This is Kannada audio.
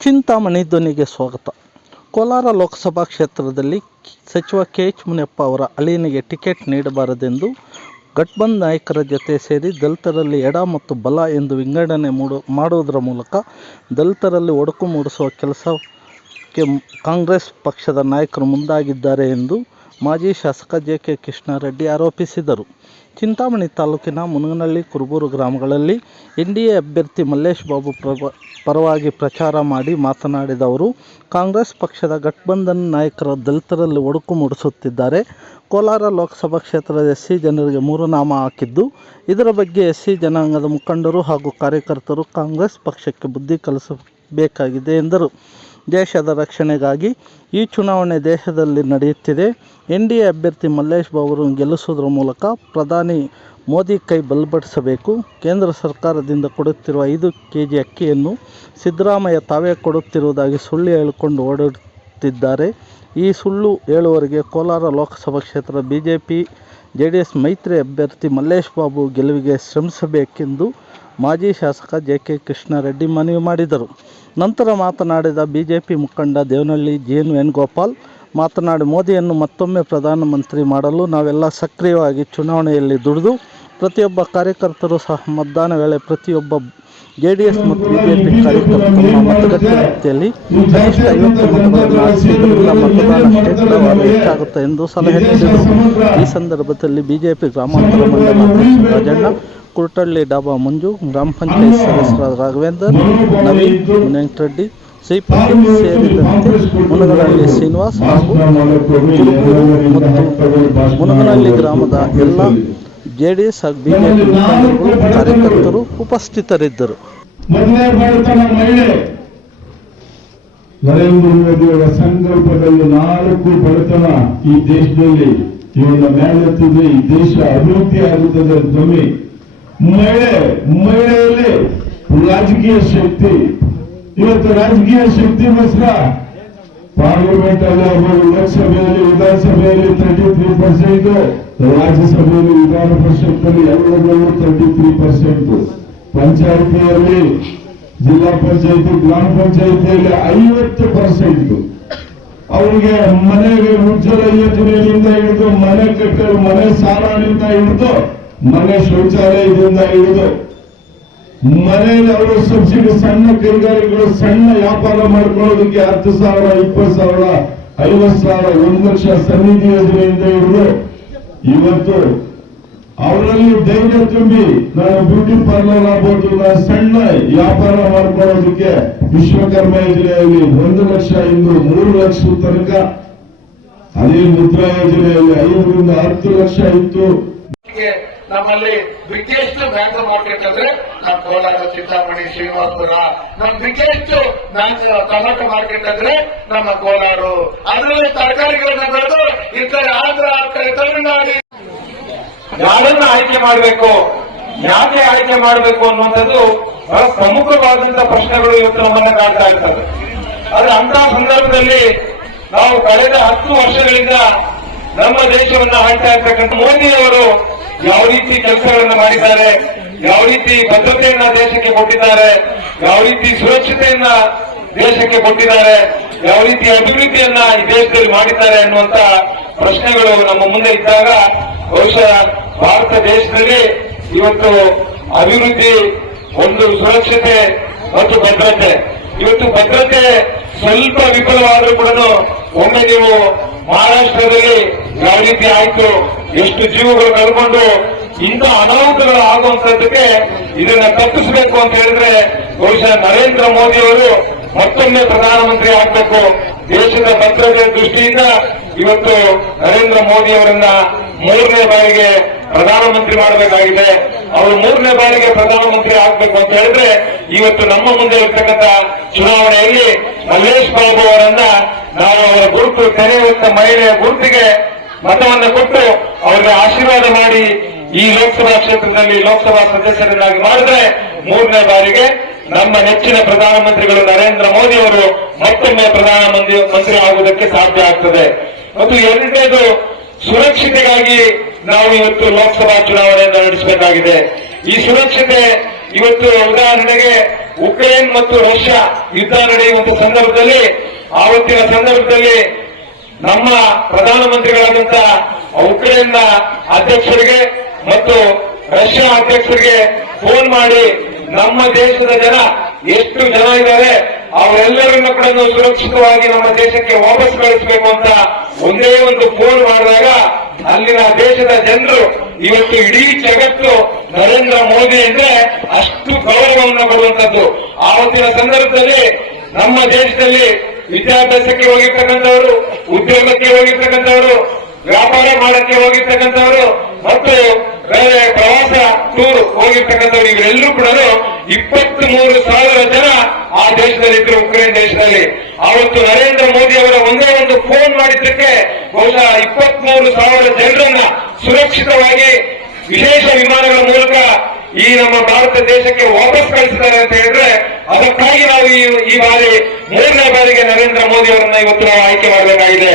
ಚಿಂತಾಮಣಿ ಧ್ವನಿಗೆ ಸ್ವಾಗತ. ಕೋಲಾರ ಲೋಕಸಭಾ ಕ್ಷೇತ್ರದಲ್ಲಿ ಸಚಿವ KH ಮುನಿಯಪ್ಪ ಅವರ ಅಳಿಯನಿಗೆ ಟಿಕೆಟ್ ನೀಡಬಾರದೆಂದು ಗಠಬಂಧನ್ ನಾಯಕರ ಜೊತೆ ಸೇರಿ ದಲಿತರಲ್ಲಿ ಎಡ ಮತ್ತು ಬಲ ಎಂದು ವಿಂಗಡಣೆ ಮಾಡುವುದರ ಮೂಲಕ ದಲಿತರಲ್ಲಿ ಒಡಕು ಮೂಡಿಸುವ ಕೆಲಸಕ್ಕೆ ಕಾಂಗ್ರೆಸ್ ಪಕ್ಷದ ನಾಯಕರು ಮುಂದಾಗಿದ್ದಾರೆ ಎಂದು ಮಾಜಿ ಶಾಸಕ JK ಕೃಷ್ಣಾರೆಡ್ಡಿ ಆರೋಪಿಸಿದರು. ಚಿಂತಾಮಣಿ ತಾಲೂಕಿನ ಮುನಗನಹಳ್ಳಿ, ಕುರುಬೂರು ಗ್ರಾಮಗಳಲ್ಲಿ NDA ಅಭ್ಯರ್ಥಿ ಮಲ್ಲೇಶ್ ಬಾಬು ಪರವಾಗಿ ಪ್ರಚಾರ ಮಾಡಿ ಮಾತನಾಡಿದ ಅವರು, ಕಾಂಗ್ರೆಸ್ ಪಕ್ಷದ ಗಠಬಂಧನ್ ನಾಯಕರು ದಲಿತರಲ್ಲಿ ಒಡಕು ಮೂಡಿಸುತ್ತಿದ್ದಾರೆ. ಕೋಲಾರ ಲೋಕಸಭಾ ಕ್ಷೇತ್ರದ SC ಜನರಿಗೆ 3 ನಾಮ ಹಾಕಿದ್ದು, ಇದರ ಬಗ್ಗೆ SC ಜನಾಂಗದ ಮುಖಂಡರು ಹಾಗೂ ಕಾರ್ಯಕರ್ತರು ಕಾಂಗ್ರೆಸ್ ಪಕ್ಷಕ್ಕೆ ಬುದ್ಧಿ ಕಲಿಸಬೇಕಾಗಿದೆ ಎಂದರು. ದೇಶದ ರಕ್ಷಣೆಗಾಗಿ ಈ ಚುನಾವಣೆ ದೇಶದಲ್ಲಿ ನಡೆಯುತ್ತಿದೆ. NDA ಅಭ್ಯರ್ಥಿ ಮಲ್ಲೇಶ್ ಬಾಬುರನ್ನು ಗೆಲ್ಲಿಸುವುದರ ಮೂಲಕ ಪ್ರಧಾನಿ ಮೋದಿ ಕೈ ಬಲಪಡಿಸಬೇಕು. ಕೇಂದ್ರ ಸರ್ಕಾರದಿಂದ ಕೊಡುತ್ತಿರುವ 5 kg ಅಕ್ಕಿಯನ್ನು ಸಿದ್ದರಾಮಯ್ಯ ತಾವೇ ಕೊಡುತ್ತಿರುವುದಾಗಿ ಸುಳ್ಳು ಹೇಳಿಕೊಂಡು ಓಡುತ್ತಿದ್ದಾರೆ. ಈ ಸುಳ್ಳು ಹೇಳುವವರಿಗೆ ಕೋಲಾರ ಲೋಕಸಭಾ ಕ್ಷೇತ್ರ BJP-JDS ಮೈತ್ರಿ ಅಭ್ಯರ್ಥಿ ಮಲ್ಲೇಶ್ ಬಾಬು ಗೆಲುವಿಗೆ ಶ್ರಮಿಸಬೇಕೆಂದು ಮಾಜಿ ಶಾಸಕ JK ಕೃಷ್ಣಾರೆಡ್ಡಿ ಮನವಿ ಮಾಡಿದರು. ನಂತರ ಮಾತನಾಡಿದ BJP ಮುಖಂಡ ದೇವನಹಳ್ಳಿ ವೇಣುಗೋಪಾಲ್ ಮಾತನಾಡಿ, ಮೋದಿಯನ್ನು ಮತ್ತೊಮ್ಮೆ ಪ್ರಧಾನಮಂತ್ರಿ ಮಾಡಲು ನಾವೆಲ್ಲ ಸಕ್ರಿಯವಾಗಿ ಚುನಾವಣೆಯಲ್ಲಿ ದುಡಿದು ಪ್ರತಿಯೊಬ್ಬ ಕಾರ್ಯಕರ್ತರು ಸಹ ಮತದಾನ ವೇಳೆ ಪ್ರತಿಯೊಬ್ಬ JDS ಮತ್ತು BJP ಕಾರ್ಯಕರ್ತರು ತಮ್ಮ ಮತಗಟ್ಟೆಯಲ್ಲಿ ಕನಿಷ್ಠ 50 ಮತಗಳನ್ನು ಹಾಕಿದ್ದರಿಂದ ಮತದಾನ ಶೇಕಡಾವಾರು ಹೆಚ್ಚಾಗುತ್ತೆ ಎಂದು ಸಲಹೆ ನೀಡಿದರು. ಈ ಸಂದರ್ಭದಲ್ಲಿ BJP ಗ್ರಾಮಾಂತರ ಮಂಡಲ ಅಧ್ಯಕ್ಷ ರಾಜಣ್ಣ, ಕುರಟಳ್ಳಿ ಡಾಬಾ ಮಂಜು, ಗ್ರಾಮ ಪಂಚಾಯತ್ ಸದಸ್ಯರಾದ ರಾಘವೇಂದರ್, ನವೀನ್, ವೆಂಕಟರೆಡ್ಡಿ, ಶ್ರೀಪತಿ ಸೇರಿದಂತೆ ಮುನಗನಹಳ್ಳಿ ಶ್ರೀನಿವಾಸ್ ಹಾಗೂ ಮತ್ತು ಮುನಗನಹಳ್ಳಿ ಗ್ರಾಮದ ಎಲ್ಲ JDS ಹಾಗೂ BJP ಮುಖಂಡರುಗಳು, ಕಾರ್ಯಕರ್ತರು ಉಪಸ್ಥಿತರಿದ್ದರು. ನರೇಂದ್ರ ಮೋದಿಯವರ ಸಂಕಲ್ಪದಲ್ಲಿ 4 ಬಡತನ ಈ ದೇಶದಲ್ಲಿ ಇವನ್ನ ಮೇಲೆತ್ತಿದ್ರೆ ಈ ದೇಶ ಅಭಿವೃದ್ಧಿ ಆಗುತ್ತದೆ ಅಂತ ಮಹಿಳೆಯಲ್ಲಿ ರಾಜಕೀಯ ಶಕ್ತಿ, ಇವತ್ತು ರಾಜಕೀಯ ಶಕ್ತಿಗೋಸ್ಕರ ಪಾರ್ಲಿಮೆಂಟ್ ಅಲ್ಲಿ ಆಗ್ಬೋದು, ಲೋಕಸಭೆಯಲ್ಲಿ, ವಿಧಾನಸಭೆಯಲ್ಲಿ 33%, ರಾಜ್ಯಸಭೆಯಲ್ಲಿ, ವಿಧಾನ ಪರಿಷತ್ನಲ್ಲಿ ಎಲ್ಲದರಲ್ಲೂ 33%, ಪಂಚಾಯಿತಿಯಲ್ಲಿ, ಜಿಲ್ಲಾ ಪಂಚಾಯಿತಿ, ಗ್ರಾಮ ಪಂಚಾಯಿತಿಯಲ್ಲಿ 50%. ಅವರಿಗೆ ಮನೆಗೆ ಉಜ್ವಲ ಯೋಜನೆಯಿಂದ ಹಿಡಿದು ಮನೆ ಕಟ್ಟಲು, ಮನೆ ಸಾಲದಿಂದ ಹಿಡಿದು ಮನೆ ಶೌಚಾಲಯದಿಂದ ಹಿಡಿದು ಮನೆಯಲ್ಲಿ ಅವರು ಸಬ್ಸಿಡಿ, ಸಣ್ಣ ಕೈಗಾರಿಕೆಗಳು ಸಣ್ಣ ವ್ಯಾಪಾರ ಮಾಡ್ಕೊಳ್ಳೋದಕ್ಕೆ 10,000, 20,000, 50,000, 1 ಲಕ್ಷ ಸನ್ನಿಧಿ ಯೋಜನೆಯಿಂದ ಹಿಡಿದು ಇವತ್ತು ಅವರಲ್ಲಿ ಧೈರ್ಯ ತುಂಬಿ ನಾನು ಬ್ಯೂಟಿ ಪಾರ್ಲರ್ ಆಗ್ಬೋದು, ನಾನು ಸಣ್ಣ ವ್ಯಾಪಾರ ಮಾಡ್ಕೊಳ್ಳೋದಕ್ಕೆ ವಿಶ್ವಕರ್ಮ ಯೋಜನೆಯಲ್ಲಿ 1 ಲಕ್ಷ ಇಂದು 3 ಲಕ್ಷ ತನಕ, ಅದೇ ಮುದ್ರಾ ಯೋಜನೆಯಲ್ಲಿ 5 ರಿಂದ 10 ಲಕ್ಷ ಇತ್ತು. ನಮ್ಮಲ್ಲಿ ಬಿಗ್ಗೆಸ್ಟ್ ಮ್ಯಾಂಗೋ ಮಾರ್ಕೆಟ್ ಅಂದ್ರೆ ನಮ್ಮ ಕೋಲಾರ, ಚಿಂತಾಮಣಿ, ಶ್ರೀನಿವಾಸಪುರ. ನಮ್ಮ ಬಿಗ್ಗೆಸ್ಟ್ ಟೊಮೆಟೊ ಮಾರ್ಕೆಟ್ ಅಂದ್ರೆ ನಮ್ಮ ಕೋಲಾರ. ಅದರಲ್ಲಿ ತರಕಾರಿಗಳನ್ನ ಬೆಳೆದು ಈ ಕಡೆ ಆಂಧ್ರ, ಆ ಕಡೆ ತಮಿಳುನಾಡು. ಯಾರನ್ನ ಆಯ್ಕೆ ಮಾಡಬೇಕು, ಯಾಕೆ ಆಯ್ಕೆ ಮಾಡಬೇಕು ಅನ್ನುವಂಥದ್ದು ಬಹಳ ಪ್ರಮುಖವಾದಂತಹ ಪ್ರಶ್ನೆಗಳು ಇವತ್ತು ನಮ್ಮನ್ನ ಕಾಡ್ತಾ ಇರ್ತವೆ. ಆದ್ರೆ ಅಂತಹ ಸಂದರ್ಭದಲ್ಲಿ ನಾವು ಕಳೆದ 10 ವರ್ಷಗಳಿಂದ ನಮ್ಮ ದೇಶವನ್ನ ಆಳ್ತಾ ಇರ್ತಕ್ಕಂಥ ಮೋದಿಯವರು ಯಾವ ರೀತಿ ಕೆಲಸಗಳನ್ನು ಮಾಡಿದ್ದಾರೆ, ಯಾವ ರೀತಿ ಭದ್ರತೆಯನ್ನ ದೇಶಕ್ಕೆ ಕೊಟ್ಟಿದ್ದಾರೆ, ಯಾವ ರೀತಿ ಸುರಕ್ಷತೆಯನ್ನ ದೇಶಕ್ಕೆ ಕೊಟ್ಟಿದ್ದಾರೆ, ಯಾವ ರೀತಿ ಅಭಿವೃದ್ಧಿಯನ್ನ ಈ ದೇಶದಲ್ಲಿ ಮಾಡಿದ್ದಾರೆ ಅನ್ನುವಂತ ಪ್ರಶ್ನೆಗಳು ನಮ್ಮ ಮುಂದೆ ಇದ್ದಾಗ ಬಹುಶಃ ಭಾರತ ದೇಶದಲ್ಲಿ ಇವತ್ತು ಅಭಿವೃದ್ಧಿ, ಒಂದು ಸುರಕ್ಷತೆ ಮತ್ತು ಭದ್ರತೆ, ಇವತ್ತು ಭದ್ರತೆ ಸ್ವಲ್ಪ ವಿಫಲವಾದರೂ ಕೂಡ ಒಮ್ಮೆ ನೀವು ಮಹಾರಾಷ್ಟ್ರದಲ್ಲಿ ಯಾವ ರೀತಿ ಆಯ್ತು, ಎಷ್ಟು ಜೀವಗಳು ಕಳ್ಕೊಂಡು ಇಂಥ ಅನಾಹುತಗಳು ಆಗುವಂತದ್ದಕ್ಕೆ ಇದನ್ನ ತಪ್ಪಿಸಬೇಕು ಅಂತ ಹೇಳಿದ್ರೆ ಬಹುಶಃ ನರೇಂದ್ರ ಮೋದಿ ಅವರು ಮತ್ತೊಮ್ಮೆ ಪ್ರಧಾನಮಂತ್ರಿ ಆಗಬೇಕು. ದೇಶದ ಭದ್ರತೆ ದೃಷ್ಟಿಯಿಂದ ಇವತ್ತು ನರೇಂದ್ರ ಮೋದಿ ಅವರನ್ನ 3ನೇ ಬಾರಿಗೆ ಪ್ರಧಾನಮಂತ್ರಿ ಮಾಡಬೇಕಾಗಿದೆ. ಅವರು 3ನೇ ಬಾರಿಗೆ ಪ್ರಧಾನಮಂತ್ರಿ ಆಗಬೇಕು ಅಂತ ಹೇಳಿದ್ರೆ ಇವತ್ತು ನಮ್ಮ ಮುಂದೆ ಇರ್ತಕ್ಕಂಥ ಚುನಾವಣೆಯಲ್ಲಿ ಮಲ್ಲೇಶ್ ಬಾಬು ಅವರನ್ನ ನಾವು ಅವರ ಗುರುತು, ತೆರೆ ಹೊತ್ತ ಮಹಿಳೆಯ ಗುರುತಿಗೆ ಮತವನ್ನು ಕೊಟ್ಟು ಅವರಿಗೆ ಆಶೀರ್ವಾದ ಮಾಡಿ ಈ ಲೋಕಸಭಾ ಕ್ಷೇತ್ರದಲ್ಲಿ ಲೋಕಸಭಾ ಸದಸ್ಯರನ್ನಾಗಿ ಮಾಡಿದ್ರೆ 3ನೇ ಬಾರಿಗೆ ನಮ್ಮ ನೆಚ್ಚಿನ ಪ್ರಧಾನಮಂತ್ರಿಗಳು ನರೇಂದ್ರ ಮೋದಿ ಅವರು ಮತ್ತೊಮ್ಮೆ ಪ್ರಧಾನಮಂತ್ರಿ ಆಗುವುದಕ್ಕೆ ಸಾಧ್ಯ ಆಗ್ತದೆ. ಮತ್ತು 2ನೇದು ಸುರಕ್ಷತೆಗಾಗಿ ನಾವು ಇವತ್ತು ಲೋಕಸಭಾ ಚುನಾವಣೆಯನ್ನು ನಡೆಸಬೇಕಾಗಿದೆ. ಈ ಸುರಕ್ಷತೆ ಇವತ್ತು ಉದಾಹರಣೆಗೆ ಉಕ್ರೇನ್ ಮತ್ತು ರಷ್ಯಾ ಯುದ್ಧ ನಡೆಯುವಂತ ಸಂದರ್ಭದಲ್ಲಿ ಆವತ್ತಿನ ಸಂದರ್ಭದಲ್ಲಿ ನಮ್ಮ ಪ್ರಧಾನಮಂತ್ರಿಗಳಾದಂತ ಉಕ್ರೇನ್ನ ಅಧ್ಯಕ್ಷರಿಗೆ ಮತ್ತು ರಷ್ಯಾ ಅಧ್ಯಕ್ಷರಿಗೆ ಫೋನ್ ಮಾಡಿ ನಮ್ಮ ದೇಶದ ಜನ ಎಷ್ಟು ಜನ ಇದ್ದಾರೆ ಅವರೆಲ್ಲರನ್ನು ಕೂಡ ಸುರಕ್ಷಿತವಾಗಿ ನಮ್ಮ ದೇಶಕ್ಕೆ ವಾಪಸ್ ಕಳಿಸಬೇಕು ಅಂತ ಒಂದೇ ಒಂದು ಫೋನ್ ಮಾಡಿದಾಗ ಅಲ್ಲಿನ ದೇಶದ ಜನರು ಇವತ್ತು ಇಡೀ ಜಗತ್ತು ನರೇಂದ್ರ ಮೋದಿ ಅಂದ್ರೆ ಅಷ್ಟು ಗೌರವವನ್ನು ಕೊಡುವಂತದ್ದು. ಆವತ್ತಿನ ಸಂದರ್ಭದಲ್ಲಿ ನಮ್ಮ ದೇಶದಲ್ಲಿ ವಿದ್ಯಾಭ್ಯಾಸಕ್ಕೆ ಹೋಗಿರ್ತಕ್ಕಂಥವರು, ಉದ್ಯೋಗಕ್ಕೆ ಹೋಗಿರ್ತಕ್ಕಂಥವರು, ವ್ಯಾಪಾರ ಮಾಡಕ್ಕೆ ಹೋಗಿರ್ತಕ್ಕಂಥವರು ಮತ್ತು ಬೇರೆ ಪ್ರವಾಸ ಟೂರ್ ಹೋಗಿರ್ತಕ್ಕಂಥವ್ರು ಇವರೆಲ್ಲರೂ ಕೂಡ 23,000 ಜನ ಆ ದೇಶದಲ್ಲಿದ್ರು, ಉಕ್ರೇನ್ ದೇಶದಲ್ಲಿ. ಅವತ್ತು ನರೇಂದ್ರ ಮೋದಿ ಅವರ ಒಂದೇ ಒಂದು ಫೋನ್ ಮಾಡಿದ್ದಕ್ಕೆ ಬಹುಶಃ 23,000 ಜನರನ್ನ ಸುರಕ್ಷಿತವಾಗಿ ವಿಶೇಷ ವಿಮಾನಗಳ ಮೂಲಕ ಈ ನಮ್ಮ ಭಾರತ ದೇಶಕ್ಕೆ ವಾಪಸ್ ಕಳಿಸಿದ್ದಾರೆ ಅಂತ ಹೇಳಿದ್ರೆ ಅದಕ್ಕಾಗಿ ನಾವು ಈ ಬಾರಿ 3ನೇ ಬಾರಿಗೆ ನರೇಂದ್ರ ಮೋದಿ ಅವರನ್ನ ಇವತ್ತು ನಾವು ಆಯ್ಕೆ ಮಾಡಬೇಕಾಗಿದೆ.